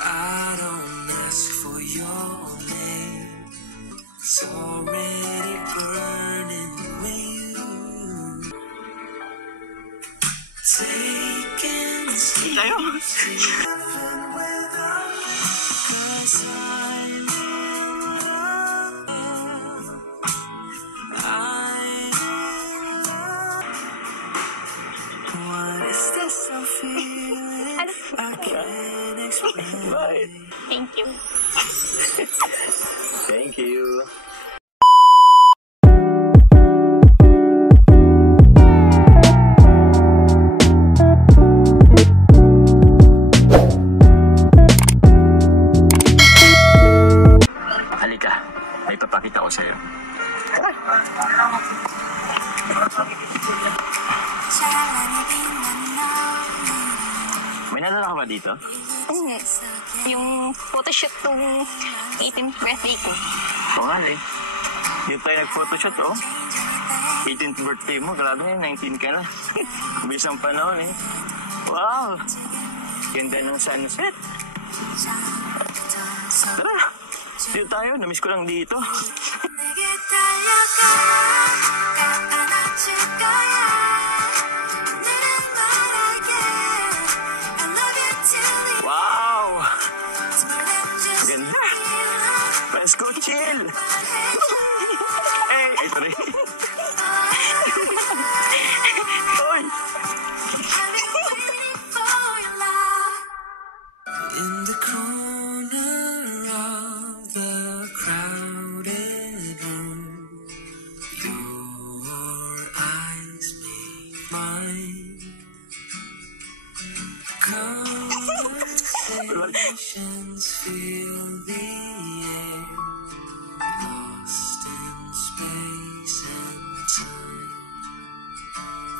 I don't ask for your name. It's already burning when you taking the steep to heaven without me. 'Cause I'm in love. I'm in love. What is this I'm feeling? I can't explain. Bye. Thank you. Thank you. Halika, may papakita ko sa'yo. May nadala ka ba dito? Yung photoshoot nung 18th birthday ko. Oo nga eh. Yung tayo nag-photoshoot, oh. 18th birthday mo, grabe na, 19 ka na. Bisang panahon eh. Wow! Ganda ng sunset. Tara! Dito tayo, namiss ko lang dito. Wow! Ganda! Let's go chill! Hey! Ay, sorry. Oy! In the corner of the crowded room, your eyes meet mine. Conversations fill the air, lost in space and time.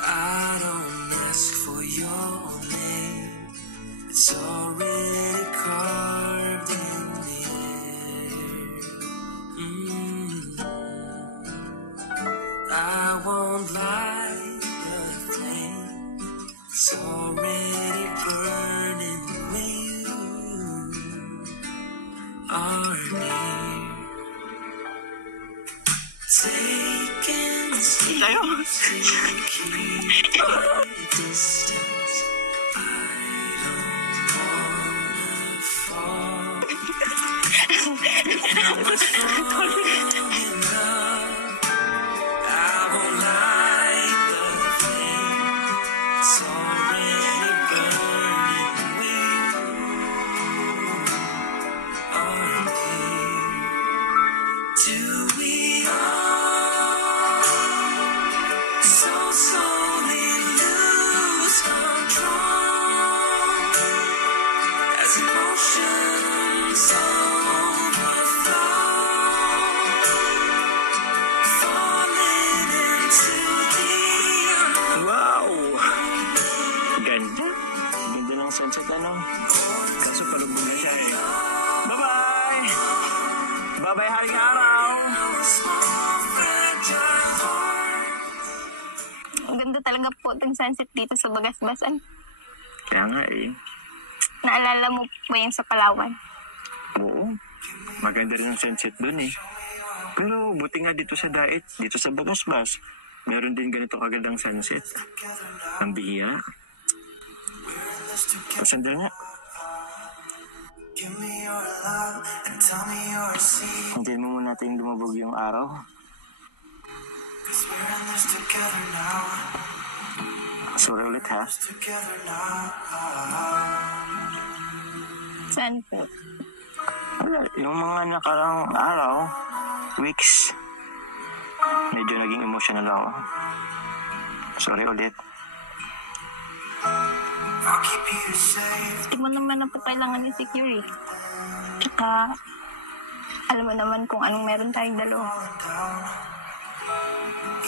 I don't ask for your name, it's already carved in the air. I won't light the flame, it's already burning when you are near. Taking the steep Tayo! to keep our distance. I don't wanna fall. I was falling in love. I won't light the flame. It's already burning when you are near. Do we all so slowly lose control as emotions overflow, falling into the Wow! Ganda. Ganda ng sunset, ano? Kaso palubog na siya eh. Bye-bye! Bye-bye, haring araw! small fragile heart. Ang ganda talaga po ng sunset dito sa Bagasbasan. Kaya nga eh. Naalala mo ba yung sa Palawan? Oo. Maganda rin ang sunset dun eh. Pero buti nga dito sa Daet, dito sa Bagasbas, meron din ganito kagandang sunset. Ang bihira. Pasandal nga. Give me your love and tell me your secret. Hintayin mo muna natin lumabog yung araw. 'Cause we're in this together now. Sorry ulit ha. Together now. Saan po? Wala, yung mga nakarang araw, weeks, medyo naging emotional ako. Sorry ulit. I'll keep you safe. Di mo naman na po kailangan i-secure eh. Tsaka, alam mo naman kung anong meron tayong dalawa.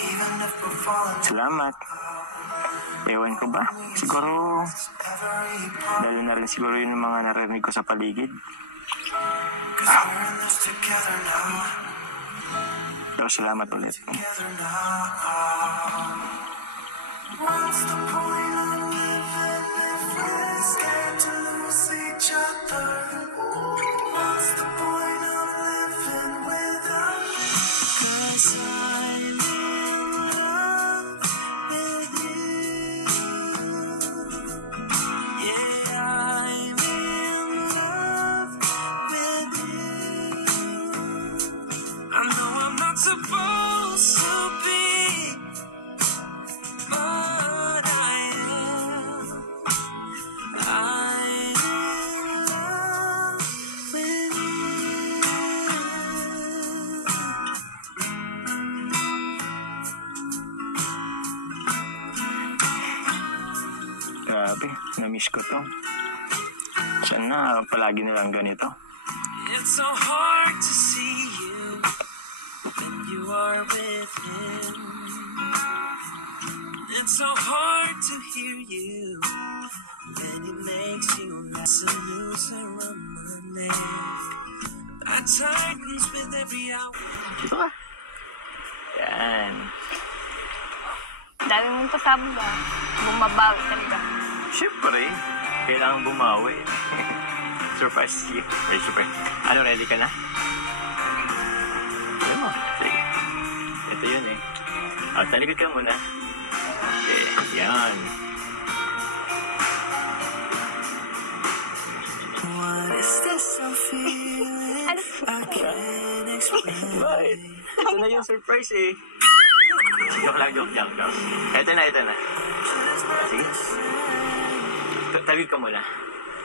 Even if we're falling Salamat. Ewan ko ba? Siguro, every part. lalo na rin siguro yung mga narinig ko sa paligid. 'Cause we're in this together now. Pero salamat ulit. Together now. What's the point of living if we're scared to lose? Grabe, na-miss ko to. Sana palagi nilang ganito. It's so hard to see you when you are with him. It's so hard to hear you when he makes you nice and loose around my neck. That tightens with every hour. Dito ka. Yan. Dami mong pasabog ah. Bumabawi talaga. Siyempre, kailangan bumawi. Surprise you. Ay, super. Ano, ready ka na? Alam mo, sige. Ito yun eh. Talikod ka muna. Okay, yan. What is this I'm feeling? Ano? I can't explain. Bakit? Ito na yung surprise eh. Joke lang. Ito na. Sige. Talikod ka muna.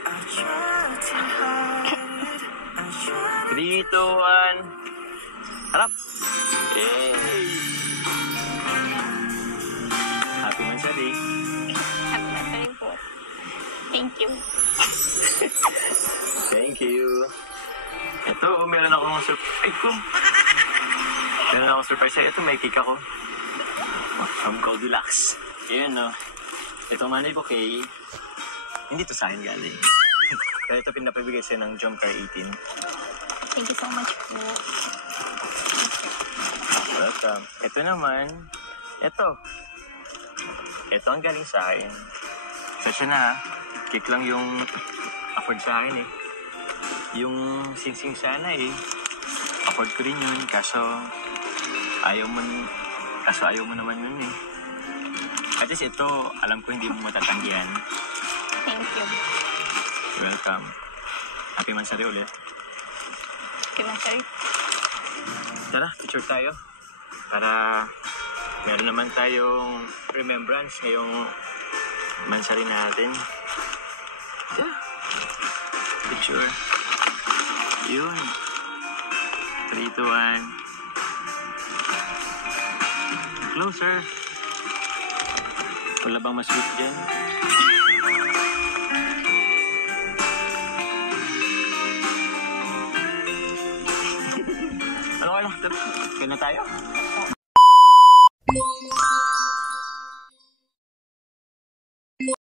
I try to hide it. I try 3, 2, 1. Harap! Yay! Happy Mansari. Happy birthday po. Thank you. Thank you. Ito, meron akong surprise. Ay, ko. Meron akong surprise sa'yo. Ito, may cake ako. From Goldilocks. Yan, no. Ito manay bouquet. Hindi to sa akin galing. Kaya ito pinapabigay sa'yo ng Jumper 18. Thank you so much po. Welcome. Ito naman. Ito. Ito ang galing sa akin. Sasya na ha. Cake lang yung afford sa akin eh. Yung sing-sing sana eh. Afford ko rin yun. Kaso ayaw mo naman yun eh. At least ito, alam ko hindi mo matatanggihan. Thank you. Welcome. Happy Mansari ulit. Happy birthday. Tara, picture tayo. Para meron naman tayong remembrance ngayong Mansari natin. Yeah. Picture. Yun. 3, 2, 1. Closer. Wala bang mas sweet dyan? Ano ka lang? Kaya na tayo?